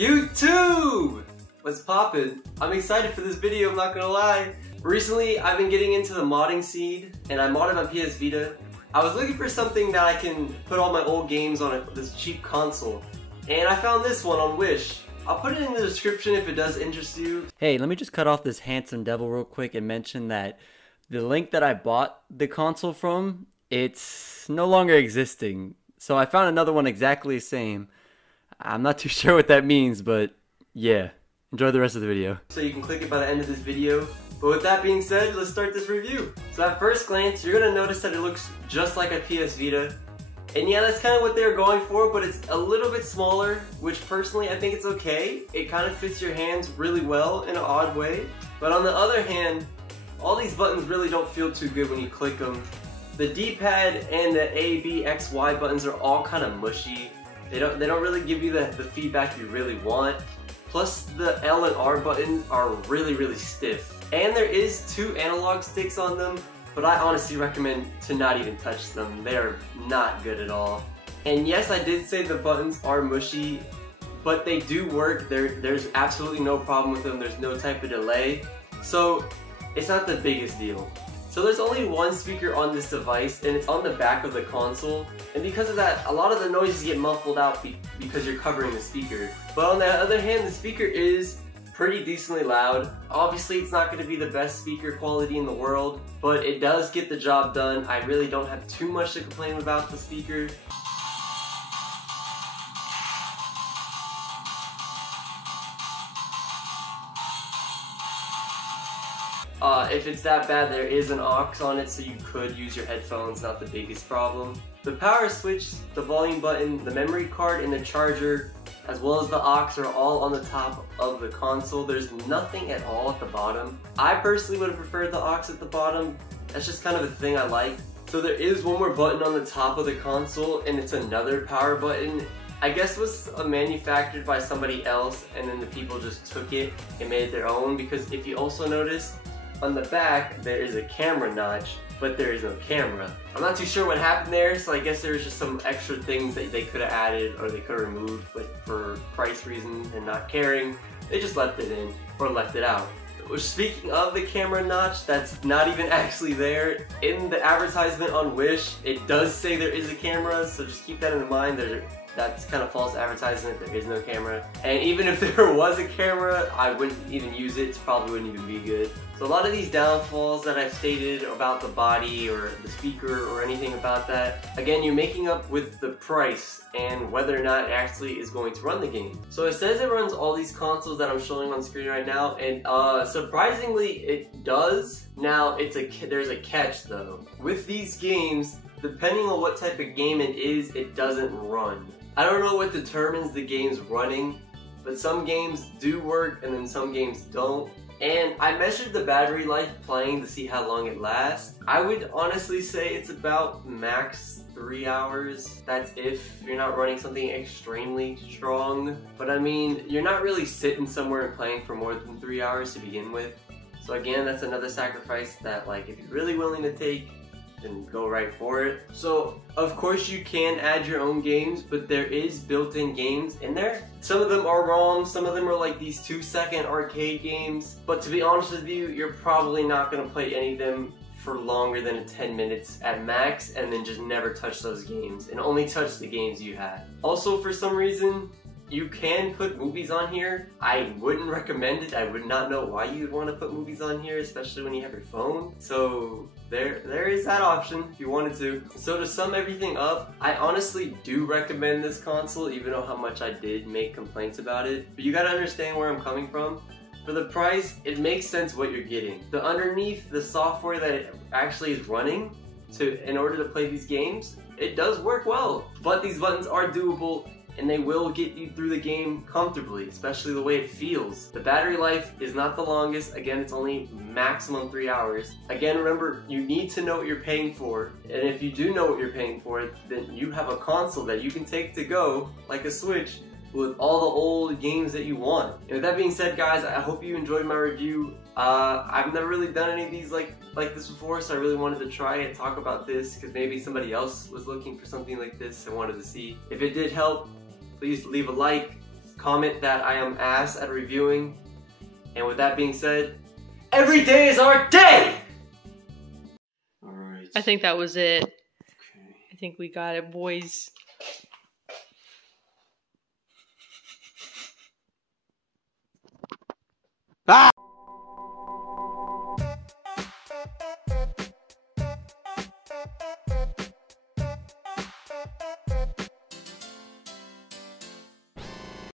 YouTube! What's poppin'? I'm excited for this video, I'm not gonna lie. Recently, I've been getting into the modding scene, and I modded my PS Vita. I was looking for something that I can put all my old games on this cheap console, and I found this one on Wish. I'll put it in the description if it does interest you. Hey, let me just cut off this handsome devil real quick and mention that the link that I bought the console from, it's no longer existing. So I found another one exactly the same. I'm not too sure what that means, but yeah. Enjoy the rest of the video. So you can click it by the end of this video. But with that being said, let's start this review. So at first glance, you're gonna notice that it looks just like a PS Vita. And yeah, that's kind of what they're going for, but it's a little bit smaller, which personally I think it's okay. It kind of fits your hands really well in an odd way. But on the other hand, all these buttons really don't feel too good when you click them. The D-pad and the A, B, X, Y buttons are all kind of mushy. They don't really give you the feedback you really want. Plus the L and R buttons are really stiff. And there is 2 analog sticks on them, but I honestly recommend to not even touch them. They are not good at all. And yes, I did say the buttons are mushy, but they do work. There's absolutely no problem with them. There's no type of delay. So it's not the biggest deal. So there's only one speaker on this device, and it's on the back of the console. And because of that, a lot of the noises get muffled out because you're covering the speaker. But on the other hand, the speaker is pretty decently loud. Obviously, it's not going to be the best speaker quality in the world, but it does get the job done. I really don't have too much to complain about the speaker. If it's that bad, there is an aux on it, so you could use your headphones, not the biggest problem. The power switch, the volume button, the memory card, and the charger, as well as the aux, are all on the top of the console. There's nothing at all at the bottom. I personally would have preferred the aux at the bottom. That's just kind of a thing I like. So there is one more button on the top of the console, and it's another power button. I guess it was manufactured by somebody else, and then the people just took it and made it their own, because if you also notice, on the back, there is a camera notch, but there is no camera. I'm not too sure what happened there, so I guess there was just some extra things that they could have added or they could have removed, but for price reasons and not caring, they just left it in or left it out. Speaking of the camera notch, that's not even actually there. In the advertisement on Wish, it does say there is a camera, so just keep that in mind. That's kind of false advertisement. There is no camera. And even if there was a camera, I wouldn't even use it. It probably wouldn't even be good. So a lot of these downfalls that I've stated about the body or the speaker or anything about that, again, you're making up with the price and whether or not it actually is going to run the game. So it says it runs all these consoles that I'm showing on screen right now, and surprisingly it does. Now there's a catch though. With these games, depending on what type of game it is, it doesn't run. I don't know what determines the game's running, but some games do work and then some games don't. And I measured the battery life playing to see how long it lasts. I would honestly say it's about max 3 hours. That's if you're not running something extremely strong. But I mean, you're not really sitting somewhere and playing for more than 3 hours to begin with. So again, that's another sacrifice that, like, if you're really willing to take, then go right for it. So of course you can add your own games, but there is built-in games in there. Some of them are ROM, some of them are like these 2-second arcade games. But to be honest with you, you're probably not gonna play any of them for longer than 10 minutes at max, and then just never touch those games and only touch the games you had. Also, for some reason, you can put movies on here. I wouldn't recommend it. I would not know why you'd want to put movies on here, especially when you have your phone. So there is that option if you wanted to. So to sum everything up, I honestly do recommend this console, even though how much I did make complaints about it. But you gotta understand where I'm coming from. For the price, it makes sense what you're getting. The underneath, the software that it actually is running in order to play these games, it does work well. But these buttons are doable, and they will get you through the game comfortably, especially the way it feels. The battery life is not the longest. Again, it's only maximum 3 hours. Again, remember, you need to know what you're paying for. And if you do know what you're paying for, then you have a console that you can take to go, like a Switch, with all the old games that you want. And with that being said, guys, I hope you enjoyed my review. I've never really done any of these like this before, so I really wanted to try and talk about this because maybe somebody else was looking for something like this and wanted to see. If it did help, please leave a like, comment that I am ass at reviewing. And with that being said, every day is our day! Alright. I think that was it. Okay. I think we got it, boys.